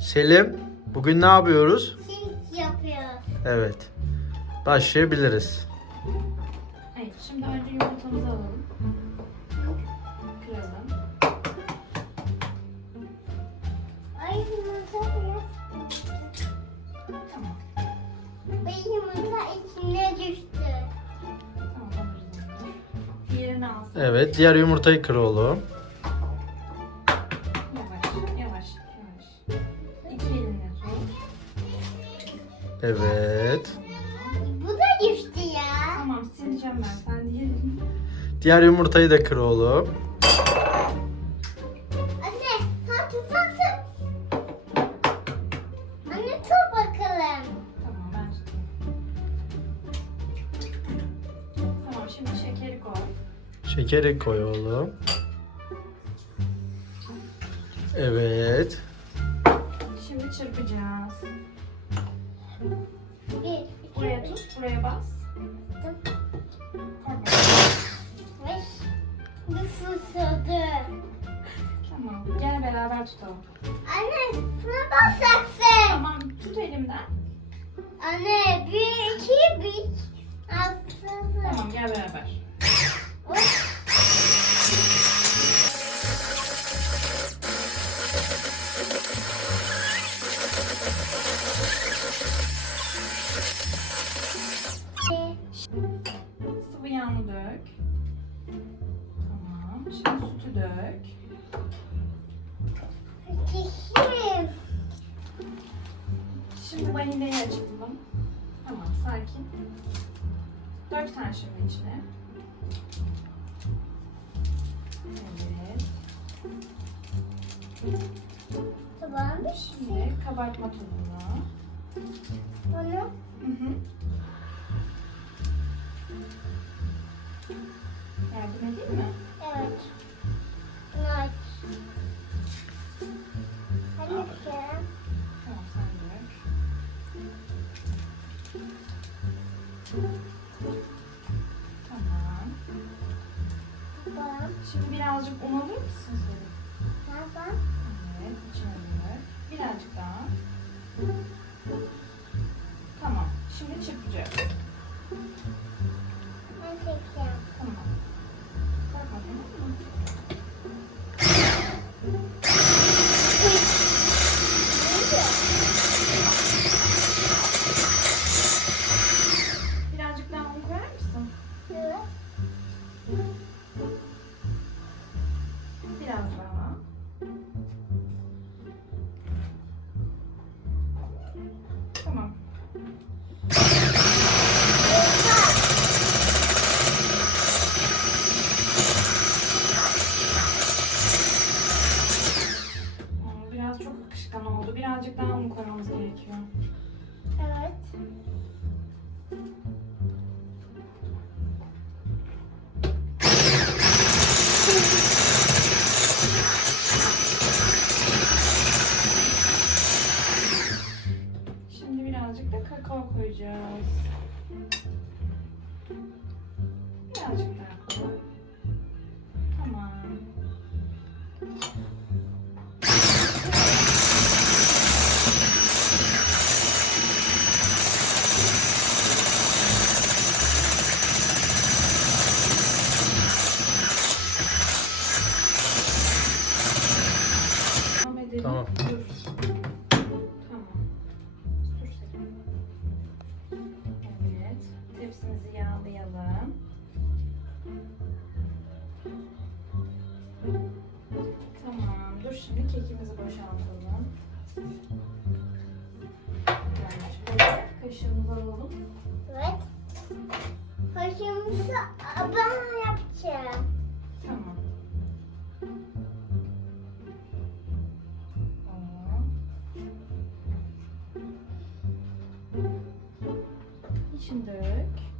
Selim, bugün ne yapıyoruz? Siz yapıyoruz. Evet. Başlayabiliriz. Evet, şimdi önce yumurtamızı alalım. Kıralım. Ay yumurta biraz. Tamam. Ve yumurta içine düştü. Tamam, alırız. Diğerini alsın. Evet, diğer yumurtayı kır oğlum. Evet. Bu da düştü ya. Tamam, sileceğim ben. Sen diğerini. Diğer yumurtayı da kır oğlum. Anne sen tutarsın. Anne tut bakalım. Tamam, ben tutayım. Tamam, şimdi şekeri koy. Şekeri koy oğlum. Evet. Şimdi çırpacağız. Bir, iki, Buraya tut, buraya bas. Bir fırsadı. Tamam, gel beraber tutalım. Anne şuna basacaksın. Tamam, tut elimden. Anne bir, iki, bir. Aslında. Tamam, gel beraber. Sütü dök. Şimdi vanilyayı açalım. Tamam sakin. Dök sen şimdi içine. Evet. Tamam. Şimdi kabartma tozunu. Bunu Hı hı. Tamam sen dök. Tamam. Tamam. Şimdi birazcık un alır mısın sen? Tamam. Evet, dök. Birazcık daha. Tamam. Şimdi çırpacağız. Tamam. Koyacağız. Birazcık daha koy. Tamam. Tamam. Alalım. Evet. Başımızı ben yapacağım. Tamam. Tamam. İçini dök.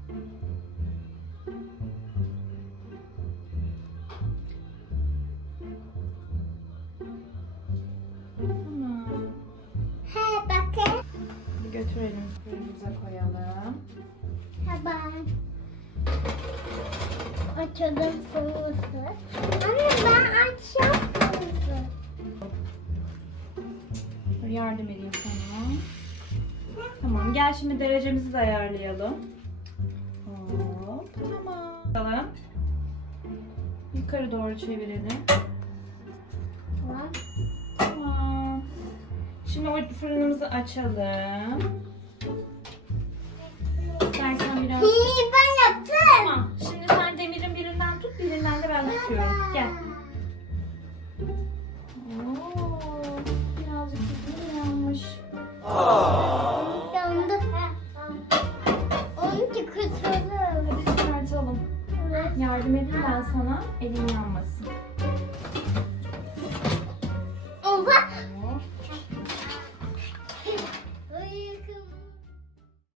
Götürelim fırınımıza koyalım. Tamam. Açalım soğusu. Anne ben açacağım soğusu. Yardım edeyim sana. Tamam gel şimdi derecemizi de ayarlayalım. Hop tamam. Bakalım. Yukarı doğru çevirelim. Tamam. Tamam. Şimdi o fırınımızı açalım. İstersen biraz... İyi ben yaptım. Tamam. Şimdi sen demirin birinden tut, birinden de ben tutuyorum. Gel. Oo, birazcık hızlı yanmış. Yandı. Onu ki kurtulalım. Hadi çıkartalım. Yardım edeyim ben sana. Elin yanmasın.